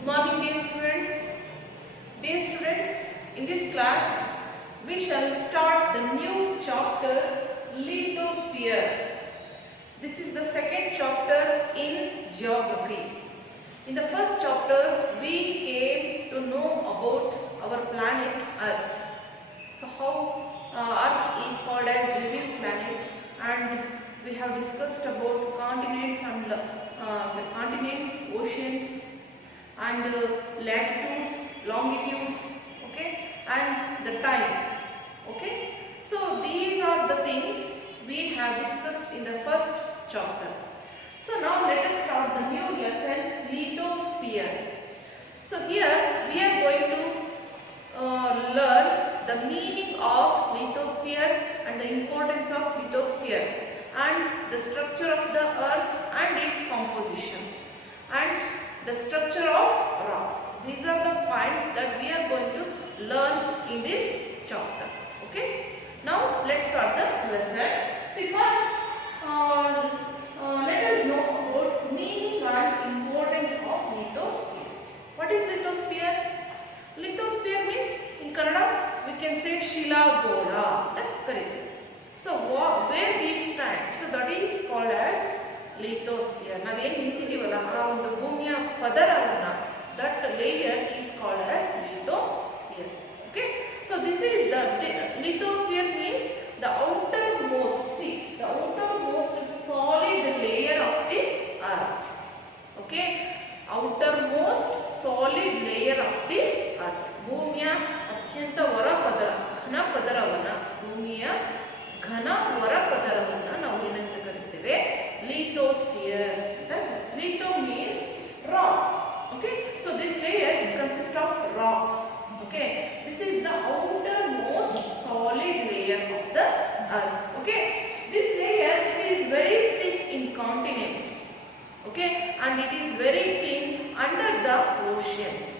Good morning, dear students. Dear students, in this class we shall start the new chapter Lithosphere. This is the second chapter in geography. In the first chapter we came to know about our planet Earth. So how Earth is called as living planet, and we have discussed about continents and continents, oceans, and latitudes, longitudes, okay, and the time, okay. So these are the things we have discussed in the first chapter. So now let us start the new lesson, Lithosphere. So here we are going to learn the meaning of lithosphere and the importance of lithosphere and the structure of the earth and its composition and the structure of rocks. These are the points that we are going to learn in this chapter. Okay. Now let's start the lesson. See, first let us know about meaning and importance of lithosphere. What is lithosphere? Lithosphere means in Kannada we can say Shila Goda. Correct. So where we stand, so that is called as lithosphere. ನಾವೇನು ನಿಂತಿದ್ದೀವಲ್ಲ ಆ ಒಂದು ಭೂಮಿಯ ಪದರವನ್ನ, that layer is called as lithosphere. Okay, so this is the lithosphere means the outermost, see, the outermost solid layer of the earth. Okay, outermost solid layer of the earth. ಭೂಮಿಯ ಅತ್ಯಂತ ಹೊರಪದರ, ಘನ ಪದರವನ್ನ, ಭೂಮಿಯ ಘನ ಹೊರಪದರವನ್ನ ನಾವು ಏನಂತ ಕರಿತೇವೆ? Lithosphere. Litho means rock. Okay, so this layer consists of rocks. Okay, this is the outermost solid layer of the earth. Okay, this layer is very thick in continents. Okay, and it is very thin under the oceans.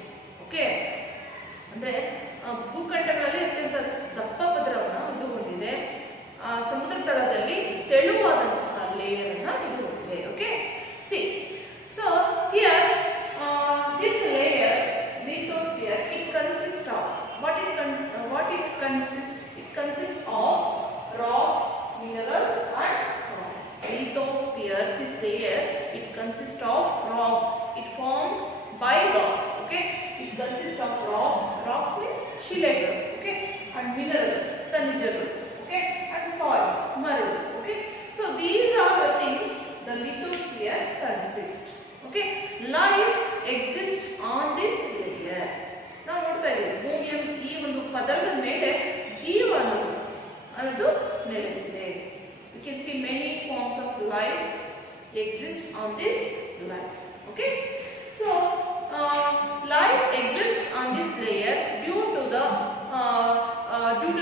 Okay, ಅಂದ್ರೆ ಭೂಖಂಡಗಳಲ್ಲಿ ಅತ್ಯಂತ ದಪ್ಪ ಪದರವನ್ನು ಇದು ಹೊಂದಿದೆ, ಸಮುದ್ರ ತಳದಲ್ಲಿ ತೆಳುವಾದಂತಹ layer ಅನ್ನು ಇದು ಹೊಂದಿದೆ. Okay, C, so here this layer lithosphere, it consists of it consists of rocks, minerals and soils. Lithosphere, this layer, it consists of rocks, it formed by rocks. Okay, it consists of rocks means ಶಿಲೆಗಳು, okay, and minerals, ಖನಿಜಗಳು, okay, and soils, ಮರಳು. Okay, so these are the things the lithosphere consists. Okay, life exists on this layer. ನಾವು ನೋಡ್ತಾ ಇದ್ದೀವಿ ಭೂಮಿಯ ಈ ಒಂದು ಪದರದ ಮೇಲೆ ಜೀವ ಅನ್ನೋದು ನೆಲೆಸಿದೆ. We can see many forms of life exist on this life. Okay, so life exists on this layer due to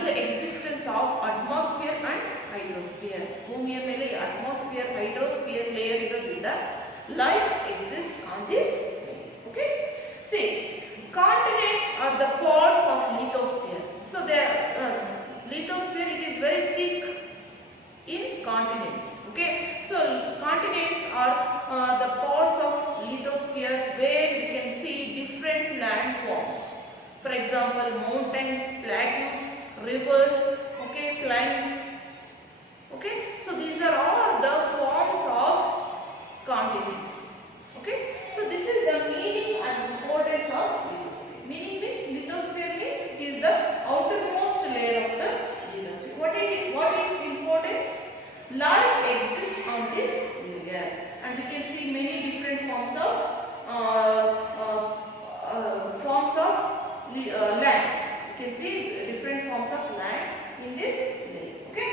the existence of atmosphere and hydrosphere. ಭೂಮಿಯ ಮೇಲೆ atmosphere, hydrosphere layer ಇರೋದ್ರಿಂದ life exists on this layer. Okay, see, continents are the parts of lithosphere. So their lithosphere, it is very thick in continents. Okay, so continents are the parts of lithosphere where we can see different landforms. For example, mountains, plateaus, rivers, okay, plains. Okay, so these are all the forms of continents. Okay, so this is the meaning and importance of lithosphere. Meaning means lithosphere means it is the outermost layer of the lithosphere. What is importance? Life exists on this layer, and we can see many different forms of land. You can see different forms of land in this layer. Okay,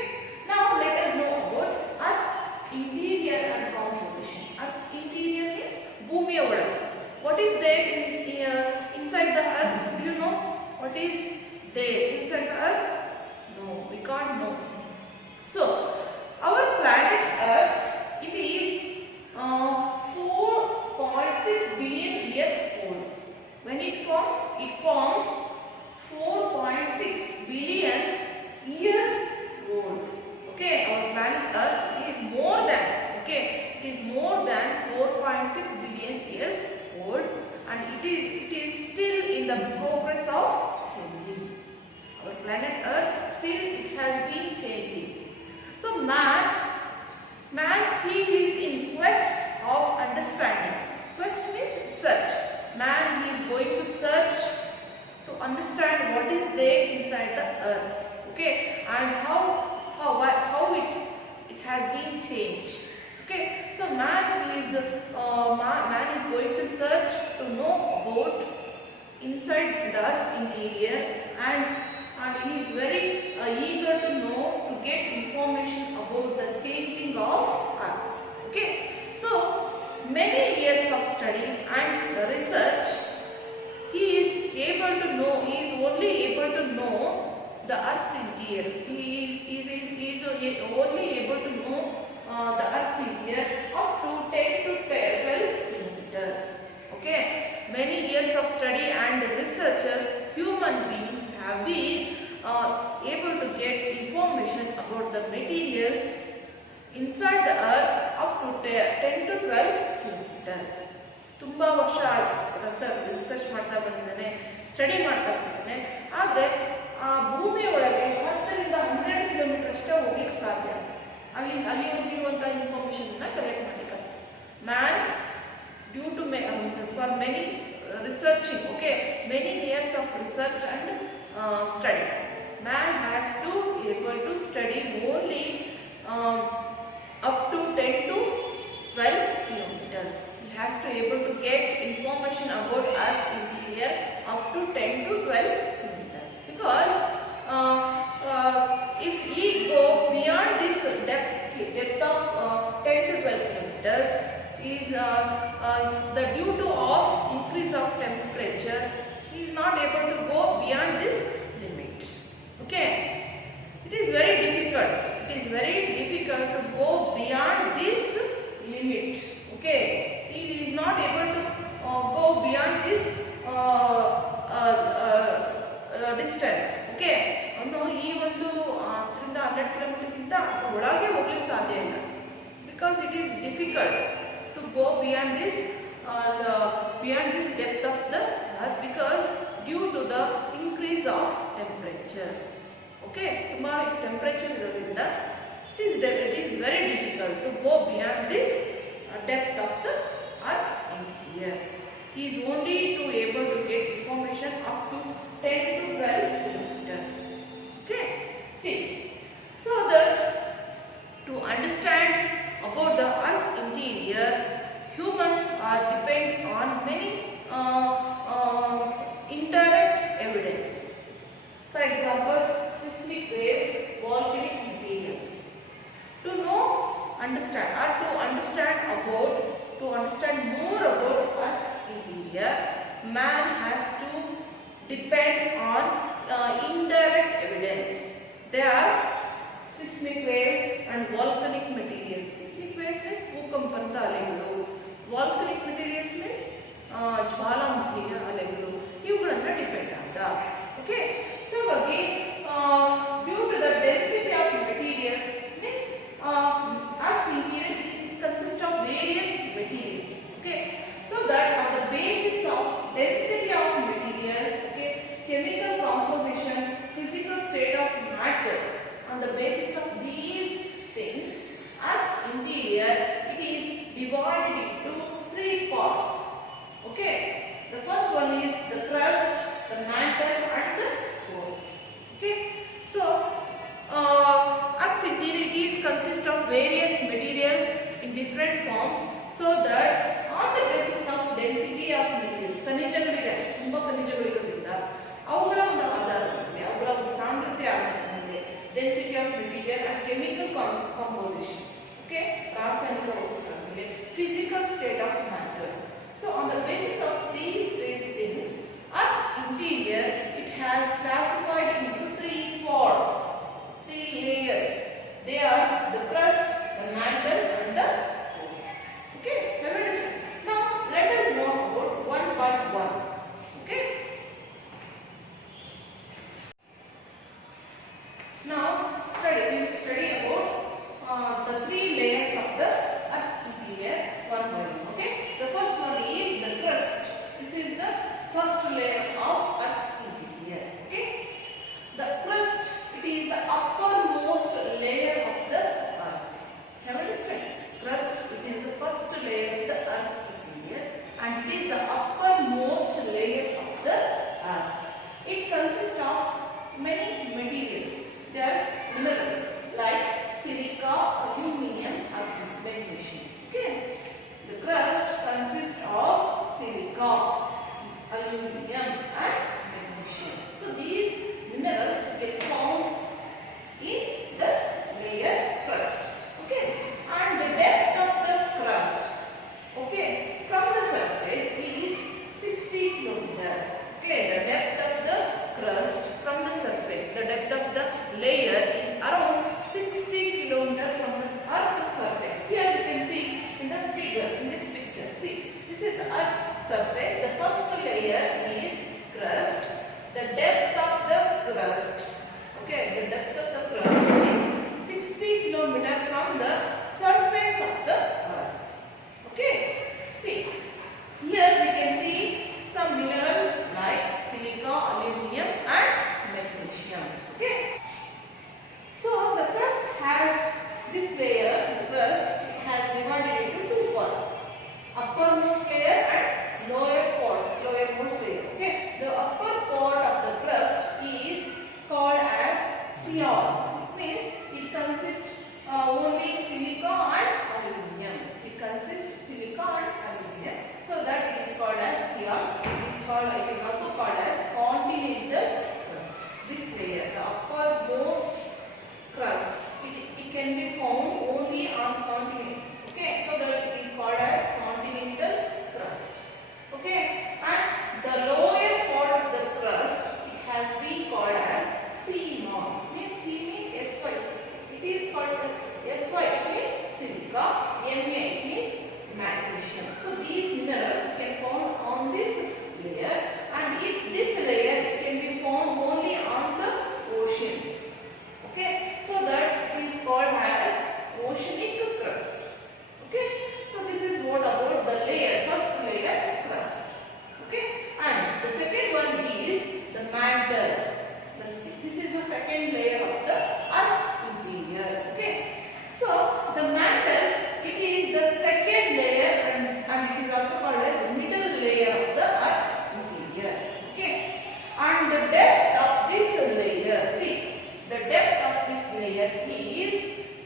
now let us know about Earth's interior and composition. Earth's interior means ಭೂಮಿಯ ಒಳಗೆ. What is there inside the earth? Do you know what is there inside the earth? No, we can't know. So our planet Earth, it is 4.6 billion years old. When it forms 4.6 billion years old. Okay, our planet Earth is more than, okay, it is more than 4.6 billion years old, and it is the progress of changing. Our planet Earth still it has been changing. So man he is in quest of understanding. Quest means search. Man he is going to search to understand what is there inside the earth. Okay, and how it has been changed. Okay, so man is going to search to know about inside the earth's interior, and he is very eager to know, to get information about the changing of earth. Okay, so many years of study and research, he is able to know, he is only able to know the earth's interior. He is only able to know the earth's interior up to 10 to 12 kilometers. Okay, many years of study and researchers, human beings have been able to get information about the materials inside the earth up to 10 to 12 kilometers. ತುಂಬಾ ವರ್ಷ research ಮಾಡ್ತಾ ಬಂದಿದ್ದಾನೆ, study ಮಾಡ್ತಾ ಬಂದಿದ್ದಾನೆ. ಆದರೆ ಆ ಭೂಮಿಯ ಒಳಗೆ 10 ರಿಂದ 12 ಕಿಲೋಮೀಟರ್ ಅಷ್ಟೇ ಹೋಗ್ಲಿಕ್ಕೆ ಸಾಧ್ಯ. ಅಲ್ಲಿ ಹೋಗಿರುವಂಥ ಇನ್ಫಾರ್ಮೇಶನ್ ಕಲೆಕ್ಟ್ ಮಾಡಲಿಕ್ಕೆ man due to for many researching, okay, many years of research and study, man has to able to study only up to 10 to 12 kilometers. He has to able to get information about Earth's interior up to 10 to 12 kilometers. Because if he go beyond this depth of 10 to 12 kilometers, is the due to of increase of temperature, he is not able to go beyond this limit. Okay, it is very difficult. It is very difficult to go beyond this limit. Okay, he is not able to go beyond this distance. Okay, ಈ ಒಂದು 10 ರಿಂದ 12 kilometre ಗಿಂತ ಒಳಗೆ ಹೋಗಲಿಕ್ಕೆ ಸಾಧ್ಯ ಇಲ್ಲ. Because it is difficult to go beyond this depth of the earth, because due to the increase of temperature. Okay, ತುಂಬಾ temperature ಇರೋದ್ರಿಂದ it is very difficult to go beyond this depth of the earth interior. He is only able to get information up to 10 to 12 kilometers. Okay, see, so that to understand about the earth's interior, humans are depend on many indirect evidence. For example, seismic waves, volcanic materials. To know, understand, or to understand more about Earth's interior, man has to depend on indirect evidence. They are seismic waves and volcanic materials. Seismic waves means ಭೂಕಂಪದ ಅಲೆಗಳು. Volcanic materials means ಜ್ವಾಲಾಮುಖಿಯ ಅಲೆಗಳು. ಇವುಗಳನ್ನು depend ಅಂತ. Okay, so ಹಾಗಾಗಿ due to the density of materials means Earth's interior consists of various materials. Okay, so that on the basis of density of material, okay, chemical composition, physical state of matter, on the basis of these things, Earth's interior, it is divided into 3 parts. Okay, the first one is the crust, the mantle, and the core. Okay, so Earth's interior is consist of various materials in different forms, so that on the basis of density of materials, ಖನಿಜಗಳಿದೆ, ತುಂಬಾ ಖನಿಜಗಳಿರೋದ್ರಿಂದ ಅವುಗಳ ಒಂದು ಆಧಾರದ ಮೇಲೆ, ಅವುಗಳ ಒಂದು ಸಾಂದ್ರತೆ ಆಧಾರದ ಮೇಲೆ, density of material and chemical composition, okay, ರಾಸಾಯನಿಕ ವಸ್ತುಗಳ ಮೇಲೆ, physical state of matter. So on the basis of these 3 things, Earth's interior, it has classified into 3 parts, 3 layers. They are the crust, the mantle, and the core. Okay, have you understood? Now let us know about one by one. Okay. Now we will study about the 3 layers of the Earth's interior one by one. Okay, the first one it is the uppermost layer of the earth. It consists of many materials. They are minerals like silica, aluminum, and magnesium. Okay. The crust consists of silica, aluminum, and magnesium. So these minerals get found in the layer crust. Okay. And the depth of the crust, okay, from the surface is 60 km. Okay, the depth of the crust from the surface, the depth of the layer is around 60 km from the earth's surface. Here you can see in the figure, in this picture. See, this is the earth's surface. The first layer is crust. The depth of the crust, okay, the depth of the crust is 60 km from the surface of the earth. Okay, see, here we can see some minerals like silica, aluminum, and magnesium. Okay, so the crust has this layer. The crust has divided into two parts: uppermost layer and lowermost layer. Okay, the upper part of the crust is called as seon. Means it consists only silica and aluminum. It consists silica and aluminum. So that it is called as seon. It is also called as continental crust. This layer, the uppermost crust, it can be found only on continents. Okay, so that it is called as continental crust. Okay, and the lower part of the crust, it has been called as seon. Means C means SY. It is called SY. It means silica. Ma it means magnesium. So these minerals you can found on this layer, and if this layer can be found only on the oceans. Okay, so that is called as oceanic crust. Okay, so this is what about the layer, first layer crust. Okay, and the second one is the mantle. This is the second layer of the earth's interior. Okay, so the mantle, it is the second layer, and it is also called as middle layer of the earth's interior. Okay, and the depth of this layer, see, the depth of this layer is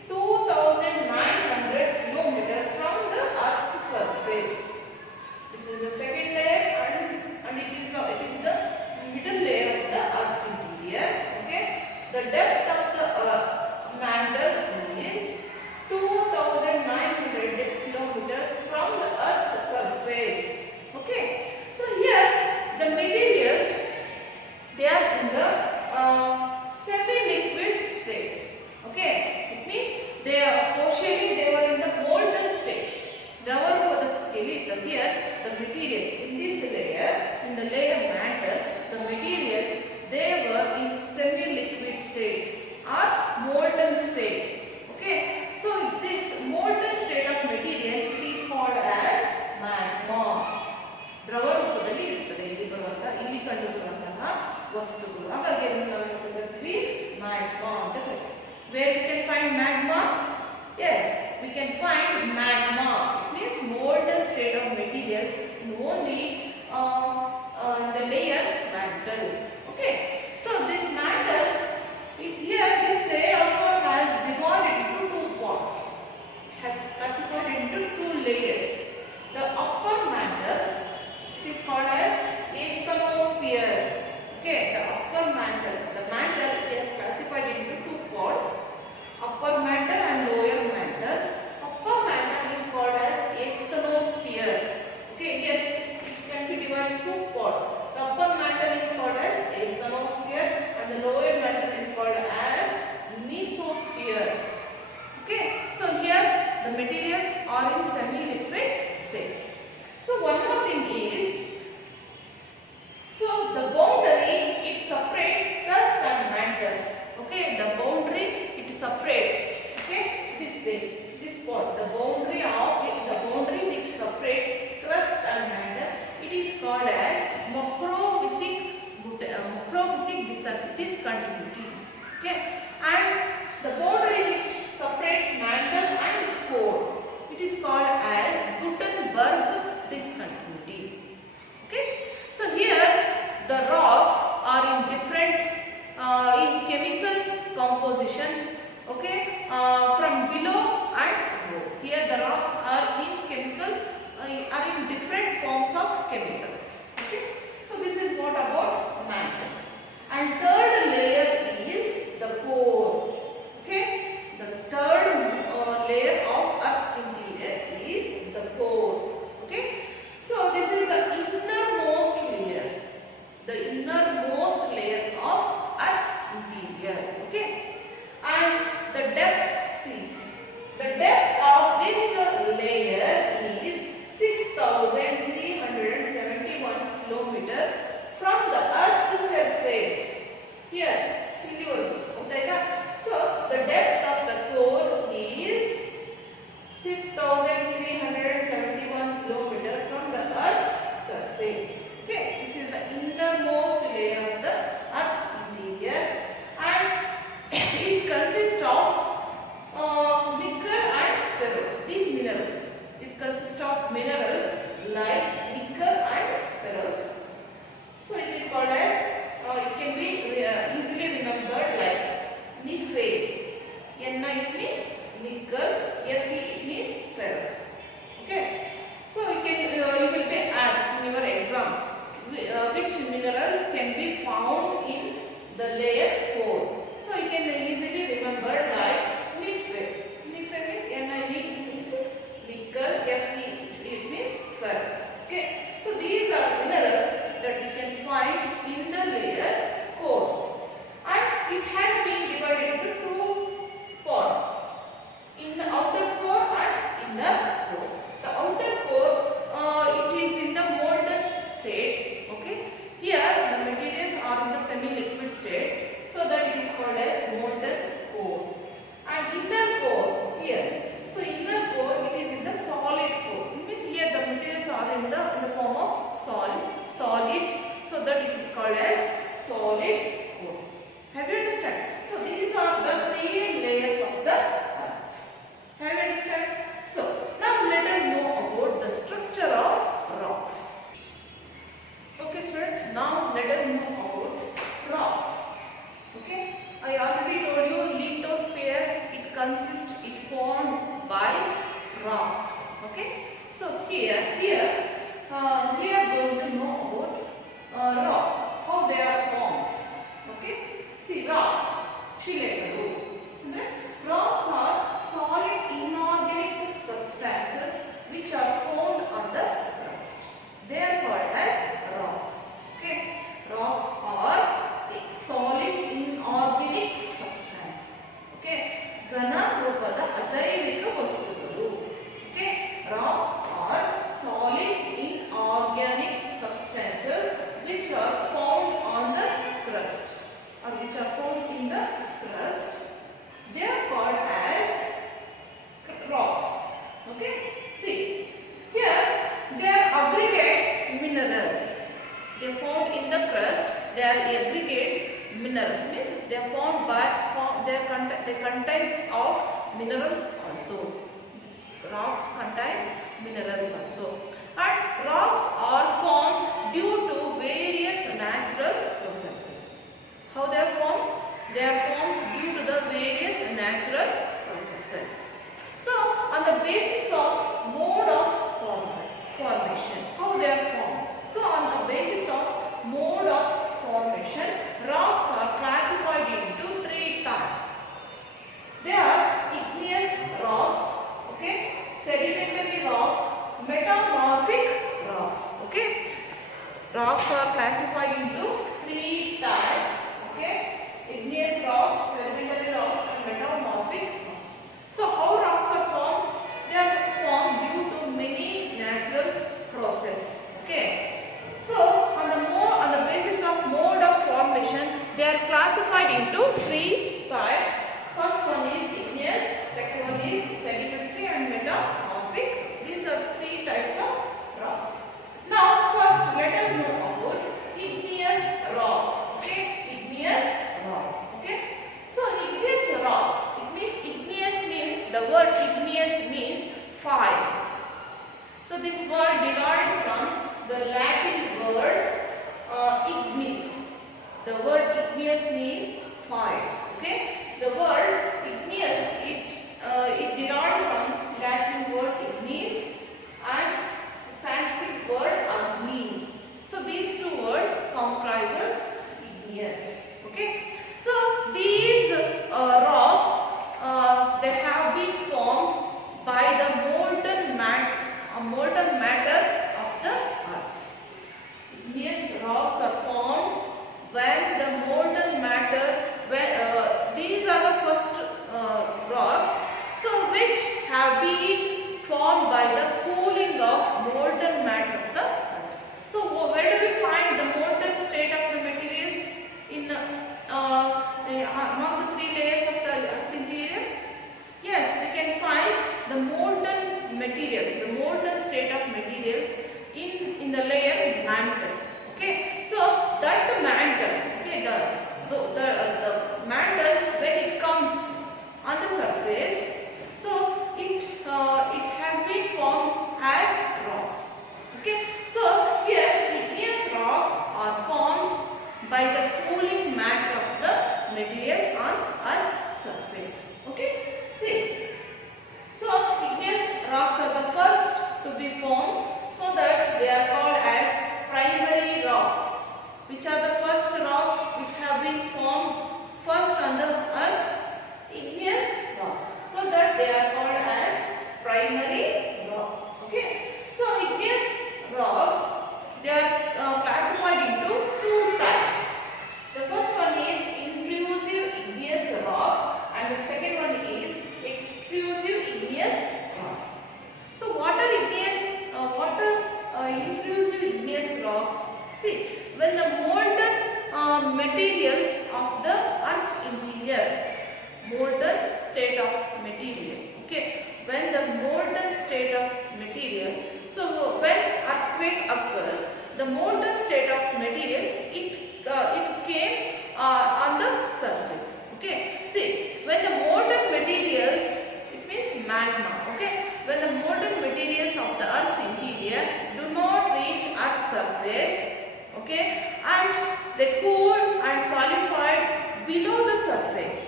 2,900 km from the earth's surface. This is the second layer, and it is the middle layer of the earth's interior. Okay, the depth of the mantle is 2,900 km from the earth's surface. Okay, so here the materials, they are in the semi-liquid state. Okay, it means they are partially they were in the molten state. Here the materials in this layer, in the layer mantle, the materials, they were in semi-liquid state or molten state. Okay, so this molten state of material, it is called as magma. ದ್ರವ ರೂಪದಲ್ಲಿ ಇರುತ್ತದೆ. ಇಲ್ಲಿ ಕಂಡುಬರುವಂತಹ ವಸ್ತುಗಳು, ಹಾಗಾಗಿ ನಾವು ಕರಿತೀವಿ magma ಅಂತ ಕರಿತೀವಿ. Where we can find magma? Yes, we can find magma. It means molten state of materials in only the layer mantle. Okay, so this mantle, here this layer also has divided into two parts. It has classified into two layers. The upper mantle, it is called as Lithosphere. Okay, the upper mantle. The mantle is classified into two parts: upper mantle and lower mantle. Upper mantle is called as Lithosphere. Okay, here it can be divided into two parts. The upper mantle is called as Lithosphere, and the lower mantle is called as Mesosphere. Okay, so here the materials are in semi-liquid state. So one more thing is, so the boundary, it separates crust and mantle. Okay, the boundary, it separates. Okay, this part, the boundary which separates crust and mantle, it is called as macrophysic discontinuity. Okay, and the boundary which separates mantle and core, it is called as Gutenberg discontinuity. the layer core. So you can easily remember like Nife. Nife means N-I-V means nickel, Fe it means ferrous. Okay. So these are minerals that we can find in the layer core. And it has been divided into two parts. In the outer core and inner core. The outer core it is in the molten state. Okay. Here the materials are in the semi-liquid state, so that it is called as molten core. And inner core here. So inner core it is in the solid core. It means here the materials are in the form of solid, so that it is called as solid core. Have you understand? So these are the three layers of the earth. Have you understand? So now let us know about the structure of rocks. Okay students, now let us know about rocks. Okay, I already told you lithosphere, it formed by rocks. Okay, so here we are going to know about rocks, how they are formed. Okay, see rocks, ಶಿಲೆಗಳು. ಅಂದ್ರೆ rocks are solid inorganic substances which are found on the crust. They are called as rocks. Okay, rocks are solid inorganic substance. Okay, ಘನ ರೂಪದ ಅಜೈವಿಕ ವಸ್ತುಗಳು. Okay, rocks are solid inorganic substances which are found on the crust, or which are found in the crust. They are called as rocks. Okay, see here they are aggregates minerals. They are found in the crust. They are aggregates minerals, means they are formed by they contains of minerals also. Rocks contains minerals also. And rocks are formed due to various natural processes. How they are formed? They are formed due to the various natural processes. So on the basis of mode of formation, how they are formed? So on the basis of mode of formation, rocks are classified into three types. They are igneous rocks, okay, sedimentary rocks, metamorphic rocks. Okay, rocks are classified into three types. Okay, igneous rocks, sedimentary rocks, and metamorphic rocks. So how rocks are formed? They are formed due to many natural processes. Okay, so on the basis of mode of formation, they are classified into three types. First one is igneous, second one is sedimentary, and metamorphic. These are three types of rocks. Now first let us know about igneous rocks. Okay, igneous rocks. Okay, so igneous rocks, the word igneous means fire. So this word derived from the Latin word ignis. The word igneous means fire. Okay, the igneous rocks. See, when the molten materials of the Earth's interior, molten state of material. Okay, when the molten state of material. So when earthquake occurs, the molten state of material it came on the surface. Okay, see, when the molten materials, it means magma. Okay, when the molten materials of the Earth's interior do not reach Earth's surface, okay, and they cool and solidified below the surface.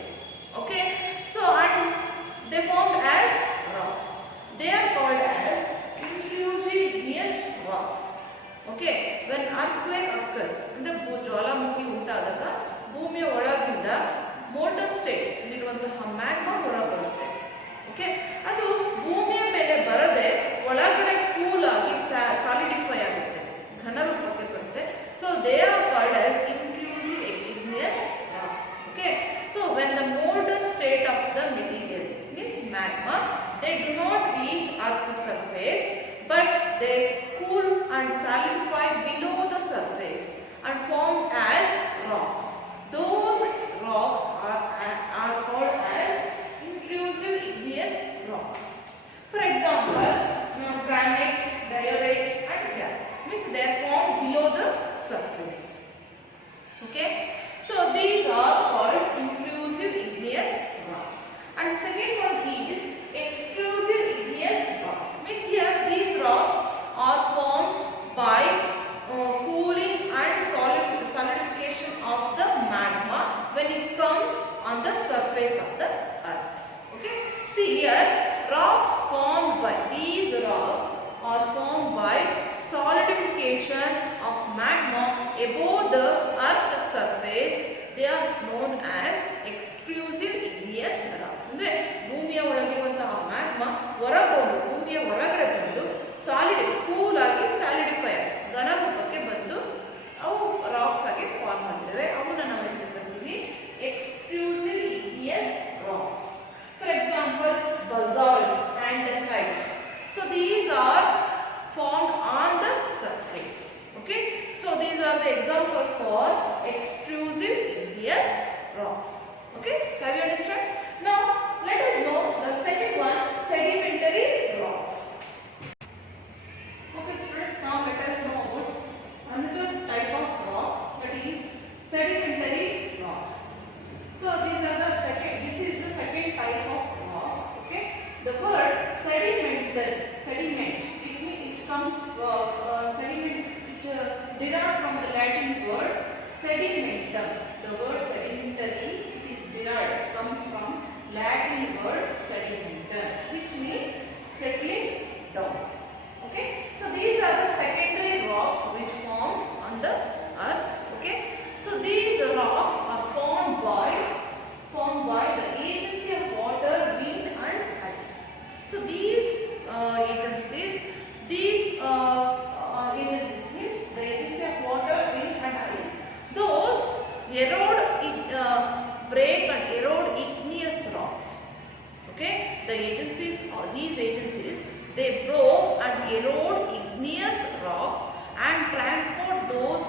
Okay, so and they formed as rocks. They are called as intrusive igneous rocks. Okay, when earthquake occurs, ಅಂದ್ರೆ ಜ್ವಾಲಾಮುಖಿ ಉಂಟಾದಾಗ ಭೂಮಿಯ ಒಳಗಿಂದ molten state ಇರುವಂತಹ magma ಹೊರಬರುತ್ತೆ. Okay, ಅದು ಭೂಮಿಯ ಮೇಲೆ ಬರದೆ ಒಳಗಡೆ ಕೂಲ್ ಆಗಿ ಸಾಲಿಡಿಫೈ ಆಗುತ್ತೆ, ಘನ ರೂಪಕ್ಕೆ ಬರುತ್ತೆ. So they are called as intrusive igneous rocks. Okay, so when the molten state of the materials means magma, they do not reach Earth's surface, but they cool and solidify below the surface and form as rocks. Those rocks are called as intrusive igneous rocks. For example, granite, diorite and granite means they are formed below the surface. Okay, so these are called intrusive igneous rocks. And the second one is extrusive igneous rocks. Means here these rocks are formed by cooling and solidification of the magma when it comes on the surface of the earth. Okay, see here rocks formed by these rocks are formed by solidification of magma above the earth's surface. They are known as extrusive igneous rocks. ಅಂದ್ರೆ ಭೂಮಿಯ ಒಳಗಿರುವಂತಹ magma ಹೊರಬಂದು ಭೂಮಿಯ ಹೊರಗಡೆ ಬಂದು cool ಆಗಿ solidify ಘನ ರೂಪಕ್ಕೆ ಬಂದು ಅವು ರಾಕ್ಸ್ ಆಗಿ ಫಾರ್ಮ್ ಆಗಿದ್ದಾವೆ. ಅವನ್ನ ನಾವು ಏನು ಕರಿತೀವಿ? ಎಕ್ಸ್ಟ್ರೂಸಿವ್ igneous rocks. For example, basalt, andesite. So these are formed on the surface. Okay, so these are the examples for extrusive igneous rocks. Okay, have you understood? Now let us know the second one, sedimentary rocks. Okay students, now let us know about another type of rock, that is sedimentary rocks. So this is the second type of rock. Okay, the word sediment, it comes sediment, derived from the Latin word sedimentum. The word sedimentary, it is derived, comes from Latin word sedimentum, which means settling down. Okay, so these are the secondary rocks which form on the earth. Okay, so these rocks are formed by the agency of water, wind and ice. So these agencies means the agency of water, wind and ice, those break and erode igneous rocks. Okay, these agencies they broke and erode igneous rocks and transport those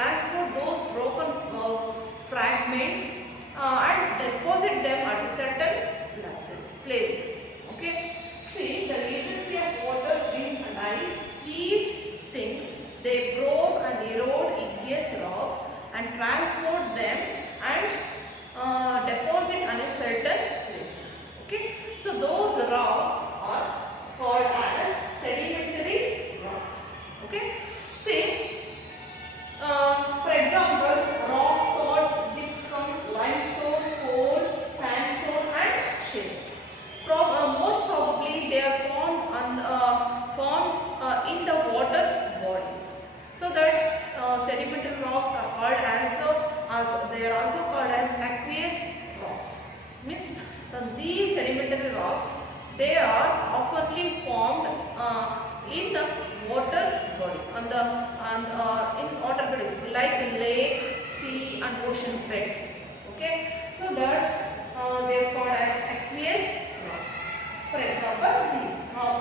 transport those broken fragments and deposit them at certain places. Okay, see, the agency of water, wind and ice, these things they broke and erode igneous rocks and transport them and deposit on a certain places. Okay, so those rocks are called as sedimentary rocks. Okay, see, for example, rock salt, gypsum, limestone, coal, sandstone and shale. Most probably they are formed in the water bodies. So that sedimentary rocks are called they are also called as aqueous rocks. Means these sedimentary rocks, they are oftenly formed in the water bodies, in water bodies like lake, sea and ocean beds. Okay, so that they are called as aqueous rocks. For example, these rock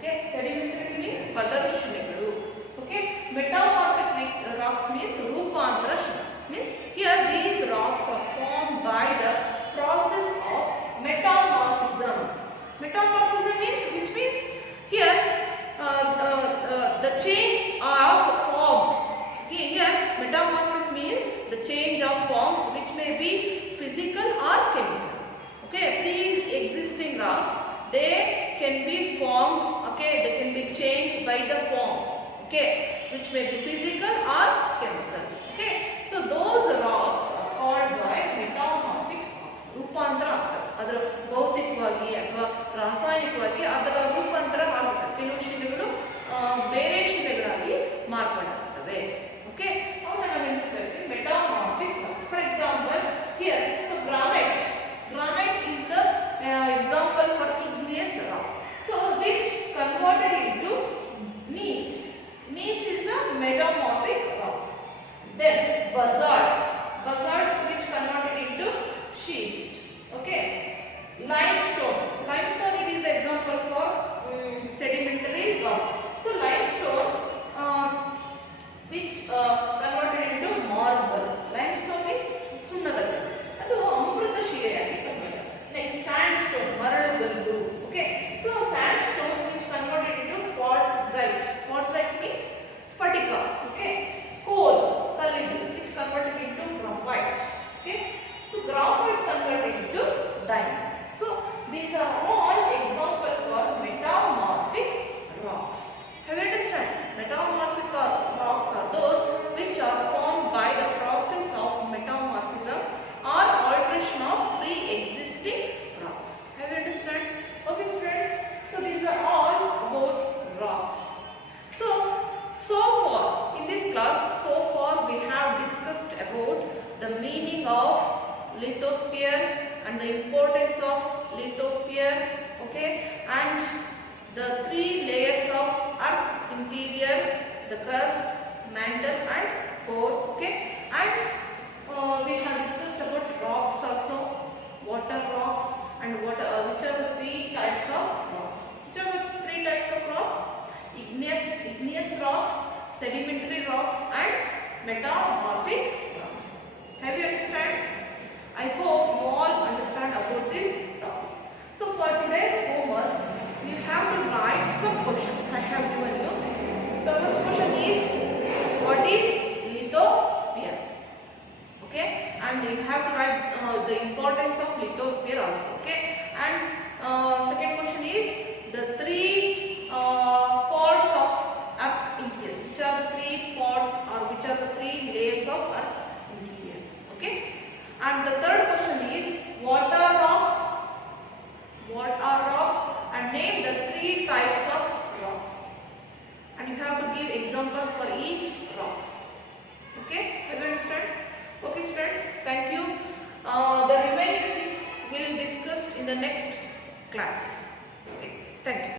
Okay, sedimentary means ಪದರು ಶಿಲೆಗಳು. Okay, metamorphic rocks means ರೂಪಾಂತರ ಶಿಲೆ. Means here these rocks are formed by the process of metamorphism. Metamorphism means, which means here the change of form. Okay, here metamorphic means the change of forms, which may be physical or chemical. Okay, pre-existing rocks, they can be formed. Okay, they can be changed by the form. Okay, which may be physical or chemical. Okay, so those rocks are called by metamorphic rocks. ರೂಪಾಂತರ ಆಗ್ತವೆ, ಅದರ ಭೌತಿಕವಾಗಿ ಅಥವಾ ರಾಸಾಯನಿಕವಾಗಿ ಅದರ ರೂಪಾಂತರ ಆಗುತ್ತೆ. ಕೆಲವು ಶಿಲೆಗಳು ಬೇರೆ ಶಿಲೆಗಳಾಗಿ ಮಾರ್ಪಾಡಾಗ್ತವೆ. ಓಕೆ, ಅವನ್ನ ನಾವು ಏನು ಕರಿತೀವಿ? Metamorphic rocks. For example here, so granite is the example for igneous rocks. So which converted into gneiss. Gneiss is the metamorphic rocks. Then basalt which converted into schist. Okay, limestone it is the example for sedimentary rocks. So limestone which converted into marble. Limestone is ಸುಣ್ಣಗಲ್ಲು, ಅದು ಅಮೃತ ಶಿಲೆಯಾಗಿ convert. Next sandstone, ಮರಳುಗಲ್ಲು. Okay, so sandstone which converted into quartzite means ಸ್ಫಟಿಕ. ಓಕೆ, coal ಕಲ್ಲಿದ್ದು which converted into graphite. Okay, so graphite converted into diamond. So these are all example for metamorphic rocks. Have you understand? Metamorphic rocks are those which are formed by the process of metamorphism or alteration of pre-existing rocks. Have you understand? Okay students, so these are all about rocks. So far in this class, we have discussed about the meaning of lithosphere and the importance of lithosphere. Okay, and the three layers of earth: interior, the crust, mantle and core. Okay, and we have discussed about rocks also, water rocks, and which are the three types of rocks. Which are the three types of rocks? Igneous rocks, sedimentary rocks and metamorphic rocks. Have you understand? I hope you all understand about this topic. So for today's homework, you have to write some questions I have given you. The first question is, what is lithosphere? Okay, and you have to write the importance of lithosphere also. Okay, and second question is the three parts of Earth's interior. Which are the three parts, or which are the three layers of Earth's interior? Okay, and the third question is, what are rocks? And name the three types of rocks. And you have to give example for each rocks. Okay, have you understand? Okay students, thank you. The remaining things will be discussed in the next class.